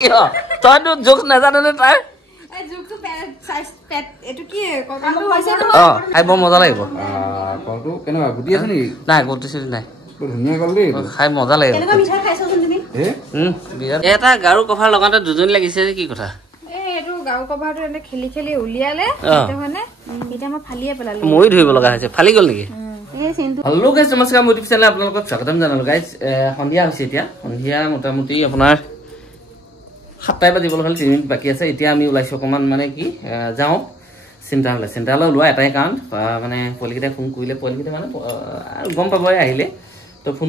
কিয় তইতো জোক নাজাননে তাৰ এই জোকটো সাইজ পেট এটো কি ককাটো হৈছে ন খাই বৰ মজা লাগিব কলটো কেনেকুৱা গুটি আছে নেকি নাই গুটি নাই ধুনীয়া কল দেই খাই মজা লাগিব কেনেকুৱা মিঠা খাইছচোন তুমি বিৰাট এটা গাৰু কভাৰ লগাওঁতে দুজনী লাগিছে কি কথা এটো গাৰু কভাৰটো এনে খেলি খেলি উলিয়ালে এটা মানে এটা মই ফালিয়ে পেলালো মই ধৰিব লগা হৈছে ফালি গল নেকি এই সিনটো হেল্ল গাইস নমস্কাৰ মোৰ ইউটিউব চেনেল আপোনালোকক স্বাগতম জনালো গাইস সন্ধিয়া হৈছে এতিয়া সন্ধিয়া মোটামুটি আপোনাৰ 7টা বাজিবলৈ হল 3 মিনিট বাকি আছে এতিয়া আমি ওলাইছো অকমান মানে কি যাও চেণ্টাৰলৈ ওলোৱা এটাই কাৰণ মানে পলিকেইটা ফোন কৰিলে পলিকেইটা মানে গম পাবই আহিলে তো ফোন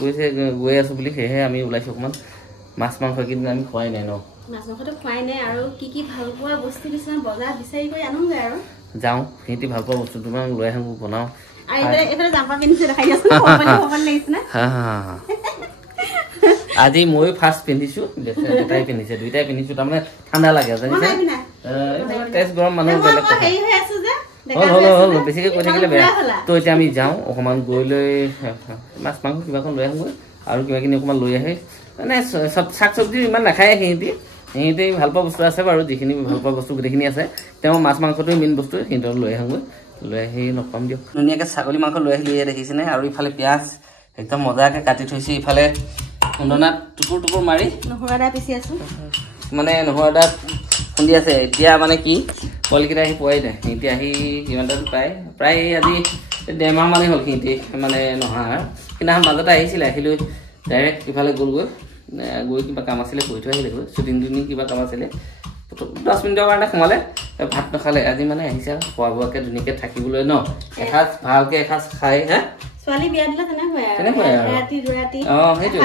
কৰিছে গৈ আছো বুলি সেহে আমি ওলাইছো অকমান মাছ মাংস কিদিন আমি খোৱাই নাই ন মাছ মাংসটো খোৱাই নাই আৰু কি ভাল পোৱা বস্তু দিছন বজাৰ বিচাৰি গৈ আনোগে আৰু যাও হেতি ভাল পোৱা বস্তু তোমাৰ লৈ আহো বনাও এফালে জাম্পা পিন্ধিছে দেখাই আছো হবন লাগিছে না আজি মই ফার্স্ট পিন্ধিছো এটাই পিন্ধিছে দুইটাই পিন্ধিছো তাৰমানে ঠাণ্ডা লাগে জানিছে তেজ গৰম মানুহ বেলেগ কথা হেই হৈ আছে যে হল বেছিকে কৈ থাকিলে বেয়া তো এতিয়া আমি যাওঁ অকমান গৈ লৈ মাছ মাংস কিবাখন লৈ আহোঁ আৰু কিবা কিনি অকমান লৈ আহে মানে শাক চব্জি ইমান নাখায় সিহঁতে ভাল পোৱা বস্তু আছে বাৰু যিখিনি ভাল পোৱা বস্তু গোটেইখিনি আছে তেওঁ মাছ মাংসটোৱে মেইন বস্তু সিহঁতৰ লৈ আহোঁ লৈ আহি লগ পাম দিয়ক ধুনীয়াকৈ ছাগলী মাংস লৈ আহিলে এয়া দেখিছেনে আৰু ইফালে পিঁয়াজ একদম মজাকৈ কাটি থৈছে ইফালে খুন্দনাত টুকুৰ মাৰি নহৰুৱা পিছি আছো মানে নহৰুৱা খুন্দি আছে এতিয়া মানে কি কলকেইটা আহি পোৱাই নাই সিহঁতি আহি কিমানটা প্ৰায় আজি 1.5 মাহ মানে হ'ল সিহঁতি মানে নহা সেইদিনাখন মাজতে আহিছিলে আহিলৈ ডাইৰেক্ট ইফালে গ'লগৈ কিবা কাম আছিলে কৰি থৈ আহিলে গৈ শ্বুটিং কিবা কাম আছিলে 10 মিনিটৰ কাৰণে সোমালে ভাত নাখালে আজি মানে আহিছে খোৱা বোৱাকৈ ধুনীয়াকৈ থাকিবলৈ ন এসাঁজ ভালকৈ এসাঁজ খাই হা ছোৱালী বিয়া দিলে তেনেকৈ ৰাতি সেইটো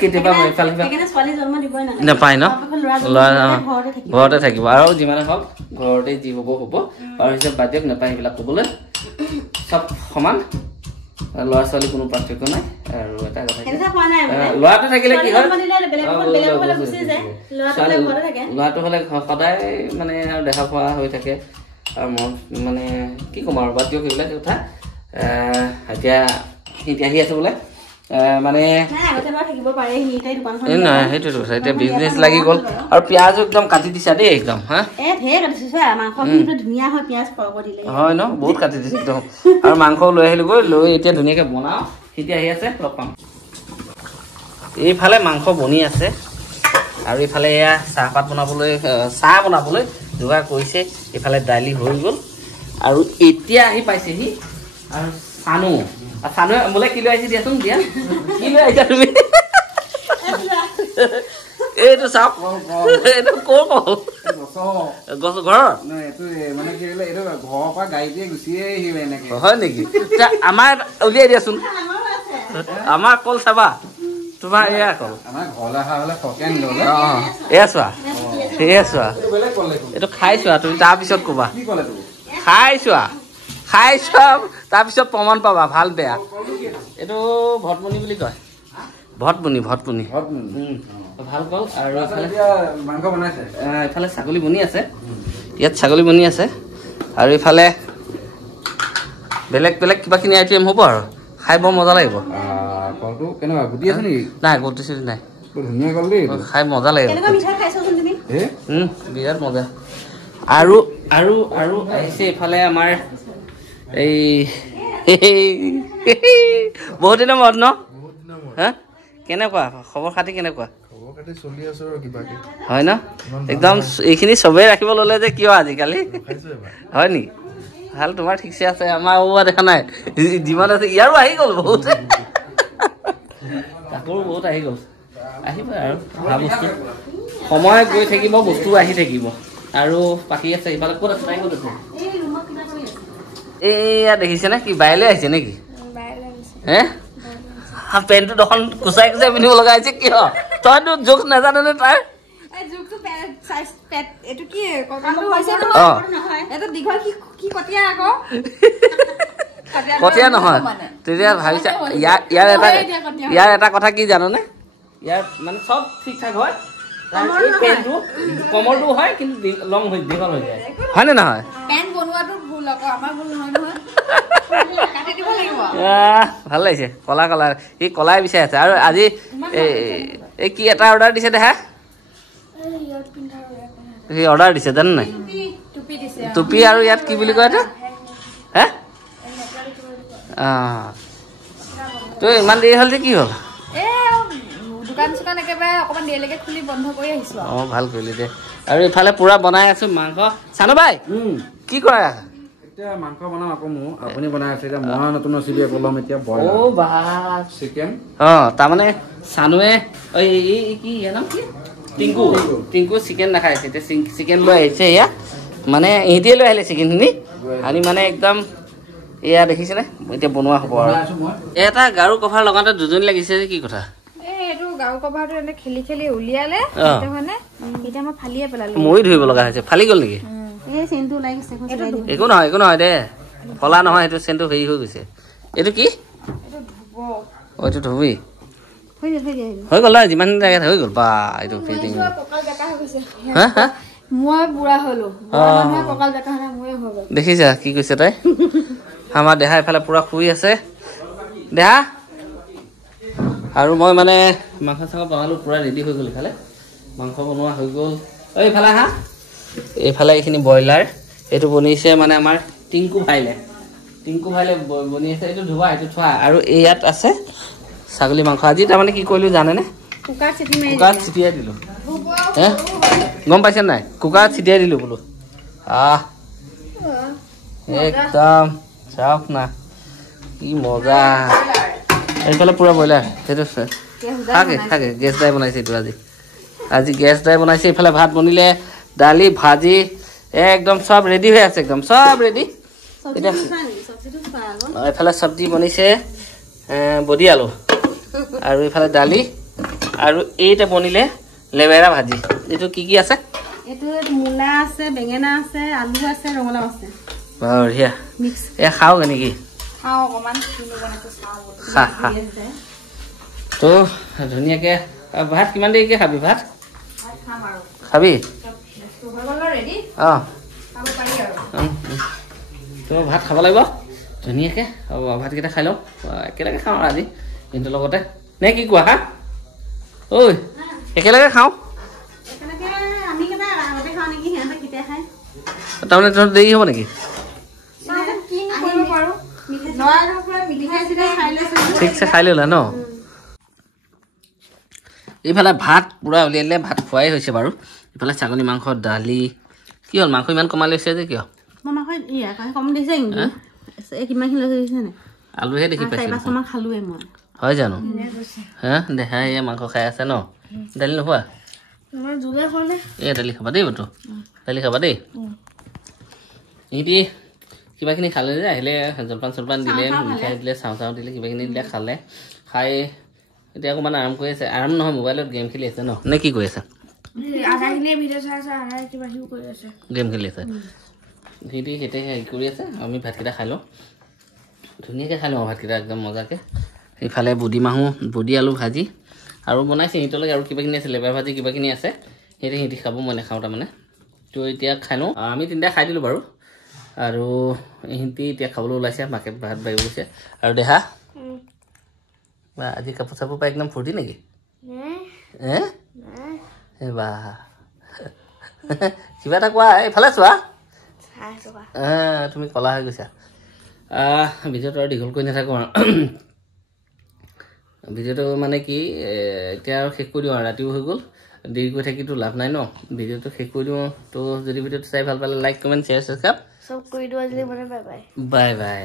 কেতিয়াবা সেইকাৰণে ছোৱালী জন্ম দিবই নাপায় ন ঘৰতে থাকিব আৰু যিমানে হওক ঘৰতে যি হ'ব আৰু হিচাপ বাদ দিয়ক নাপায় সেইবিলাক ক'বলৈ চব সমান ল'ৰা ছোৱালী কোনো পাৰ্থক্য নাই আৰু এটা কথা ল'ৰাটো থাকিলে কি হয় ল'ৰাটো হ'লে সদায় মানে দেখা পোৱা হৈ থাকে আৰু মন মানে কি ক'ম আৰু বাদ দিয়ক সেইবিলাক কথা এতিয়া আহি আছে বোলে মানে নাই সেইটোতো এতিয়া বিজনেছ লাগি গ'ল আৰু পিঁয়াজো একদম কাটি দিছা দেই একদম হা হয় ন বহুত কাটি দিছে একদম আৰু মাংস লৈ আহিলো গৈ লৈ এতিয়া ধুনীয়াকৈ বনাওঁ এতিয়া আহি আছে লগ পাম এইফালে মাংস বনি আছে আৰু এইফালে এয়া চাহ বনাবলৈ যোগাৰ কৰিছে এইফালে দালি হৈ গ'ল আৰু এতিয়া আহি পাইছেহি আৰু চানুৱে বোলে কি লৈ আহিছে দিয়াচোন দিয়া কি লৈ আহিছা তুমি এইটো চাওক এইটো ক'ৰ গছ ঘৰৰ হয় নেকি আমাৰ উলিয়াই দিয়াচোন আমাৰ কল চাবা তোমাৰ এয়া কল এয়া চোৱা এইটো খাই চোৱা তুমি তাৰপিছত ক'বা খাই চোৱা তাৰপিছত প্ৰমাণ পাবা ভাল বেয়া এইটো ভটমনি বুলি কয় ভটমনি ভাল কল আৰু এইফালে ছাগলী বনি আছে ইয়াত ছাগলী বনি আছে আৰু এইফালে বেলেগ কিবাখিনি আইটেম হ'ব আৰু খাই বৰ মজা লাগিব কলটো কেনেকুৱা গুটি আছে নেকি নাই গুটি নাই ধুনীয়া কল দেই খাই মজা লাগিব বিৰাট মজা আৰু আহিছে এইফালে আমাৰ এই বহুত দিনৰ মূৰত ন হা কেনেকুৱা খবৰ খাতি কেনেকুৱা হয় ন একদম এইখিনি চবেই ৰাখিব ল'লে যে কিয় আজিকালি হয় নেকি ভাল তোমাৰ ঠিকছে আছে আমাৰ দেখা নাই যিমান আছে ইয়াৰো আহি গ'ল বহুত কাপোৰো বহুত আহি গ'ল আহিব আৰু ভাল বস্তু সময় গৈ থাকিব বস্তু আহি থাকিব আৰু বাকী আছে ইফালে ক'ত আছে ক'ত আছে এয়া দেখিছেনে কি বাইলৈ আহিছে নেকি হে পেণ্টটো দেখোন কুচাই পিন্ধিব লগা হৈছে কিয় তইতো জোক নাজাননে তাৰ কটীয়া নহয় তেতিয়া ভাবিছা ইয়াৰ এটা কথা কি জাননে ইয়াৰ মানে চব ঠিক ঠাক হয় পেণ্টটো কমৰটো হয় কিন্তু লং হৈ দীঘল হৈ যায় হয়নে নহয় ভাল লাগিছে কলা ই কলাই বিচাৰি আছে আৰু আজি এই কি এটা অৰ্ডাৰ দিছে দেহা এই অৰ্ডাৰ দিছে জান নাই টুপি আৰু ইয়াত কি বুলি কয় এটা হে তো ইমান দেৰি হ'ল যে কি হ'ল দোকান চোকান একেবাৰে অকণমান দেৰিলৈকে খুলি বন্ধ কৰি আহিছো ভাল কৰিলি দে আৰু ইফালে পুৰা বনাই আছো মাংস চানো বাই কি কৰা এতিয়া মাংস বনাম আকৌ মোৰ আপুনি বনাই আছে এতিয়া মই নতুন ৰেচিপি আকৌ ল'ম এতিয়া চিকেন তাৰমানে চানুৱে কি ইয়াৰ নাম কি টিংকু চিকেন নাখায় এতিয়া চিকেন লৈ আহিছে এয়া মানে ইহঁতিয়ে লৈ আহিলে চিকেনখিনি আনি মানে একদম এয়া দেখিছেনে এতিয়া বনোৱা হ'ব আৰু এটা গাৰু কভাৰ লগাওঁতে দুজনী লাগিছে কি কথা এইটো গাৰু কভাৰটো এনে খেলি খেলি উলিয়ালে মানে এতিয়া মই ফালিয়ে পেলালো মই ধুইব লগা হৈছে ফালি গ'ল নেকি একো নহয় দে ফলা নহয় এইটো চেনটো হেৰি হৈ গৈছে এইটো কি এইটো ধুবি হৈ গ'ল আৰু যিমান জেগাত হৈ গ'ল বা এইটো ফিটিং মই বুঢ়া হলো কঁকাল বেকা মই হৈ গ'ল দেখিছা কি কৈছে তাই আমাৰ দেহা এফালে পুৰা শুই আছে দেহা আৰু মই মানে মাংস চাংস বনালোঁ পুৰা ৰেডি হৈ গ'ল ইফালে মাংস বনোৱা হৈ গ'ল এইফালে হা এইফালে এইখিনি ব্ৰইলাৰ এইটো বনিছে মানে আমাৰ টিংকু ভাইলে বনি আছে এইটো ধোৱা এইটো থোৱা আৰু ইয়াত আছে ছাগলী মাংস আজি তাৰমানে কি কৰিলোঁ জানেনে কুকাৰত চিটিয়াই দিলোঁ গম পাইছে নাই কুকাৰত চিটিয়াই দিলোঁ বোলো একদম চাওক না কি মজা এইফালে পুৰা ব্ৰইলাৰ সেইটো থাকে গেছ ড্ৰাই বনাইছে এইটো আজি গেছ ড্ৰাই বনাইছে এইফালে ভাত বনিলে দালি ভাজি একদম চব ৰেডি হৈ আছে একদম চব ৰেডি এতিয়া এইফালে চব্জি বনিছে বডি আলু আৰু এইফালে দালি আৰু এইটা বনিলে লেবেৰা ভাজি এইটো কি কি আছে এইটো মূলা আছে বেঙেনা আছে আলু আছে ৰঙালাও আছে বঢ়িয়া এ খাওঁগে নেকি তো ধুনীয়াকে ভাত কিমান দেৰিকে খাবি ভাত খাবি তো ভাত খাব লাগিব ধুনীয়াকে ভাতকেইটা খাই লওঁ একেলগে খাওঁ আৰু আজি দিনটোৰ লগতে নে কি কোৱা হা ঐ একেলগে খাওঁ তাৰমানে তোৰ দেৰি হ'ব নেকি ঠিকছে খাই ল'লা ন এইফালে ভাত পুৰা উলিয়াই ভাত খোৱাই হৈছে বাৰু এইফালে ছাগলী মাংস দালি কি হ'ল মাংস ইমান কমাই লৈছে যে কিয় আলুহে দেখি পাইছোঁ হয় জানো হা দেখা এয়া মাংস খাই আছে ন দালি নোখোৱা দালি খাবা দেই বতো দালি খাবা দেই ইহঁতি কিবাখিনি খালে যে আহিলে জলপান চলপান দিলে মিঠাই দিলে চাওঁ দিলে কিবাখিনি দিলে খালে খাই এতিয়া অকণমান আৰাম কৰি আছে আৰাম নহয় মোবাইলত গেম খেলি আছে ন নে কি কৰি আছে গেম খেলি আছে সিহঁতি সেইতে হেৰি কৰি আছে আমি ভাতকেইটা খাই লওঁ ধুনীয়াকৈ খাই লওঁ ভাতকেইটা একদম মজাকৈ ইফালে বডি আলু ভাজি আৰু বনাইছে সিহঁতলৈকে আৰু কিবাখিনি আছে লেবাৰ ভাজি কিবাখিনি আছে সিহঁতি খাব মই নাখাওঁ তাৰমানে তো এতিয়া খাই লওঁ আমি তিনিটা খাই দিলোঁ বাৰু আৰু ইহঁতি এতিয়া খাবলৈ ওলাইছে মাকে ভাত বাঢ়ি গৈছে আৰু দেহা বা আজি কাপোৰ চাপোৰ পাই একদম ফূৰ্তি নেকি বা কিবা এটা কোৱা এইফালে চোৱা তুমি কলা হৈ গৈছা ভিডিঅ'টো আৰু দীঘল কৰি নাথাকোঁ আৰু ভিডিঅ'টো মানে কি এতিয়া আৰু শেষ কৰি দিওঁ আৰু ৰাতিও হৈ গ'ল দেৰি কৰি থাকিতো লাভ নাই ন ভিডিঅ'টো শেষ কৰি দিওঁ তো যদি ভিডিঅ'টো চাই ভাল পালে লাইক কমেণ্ট শ্বেয়াৰ ছাবস্ক্ৰাইব চব কৰি দিওঁ আজিলৈ বাই বাই বাই বাই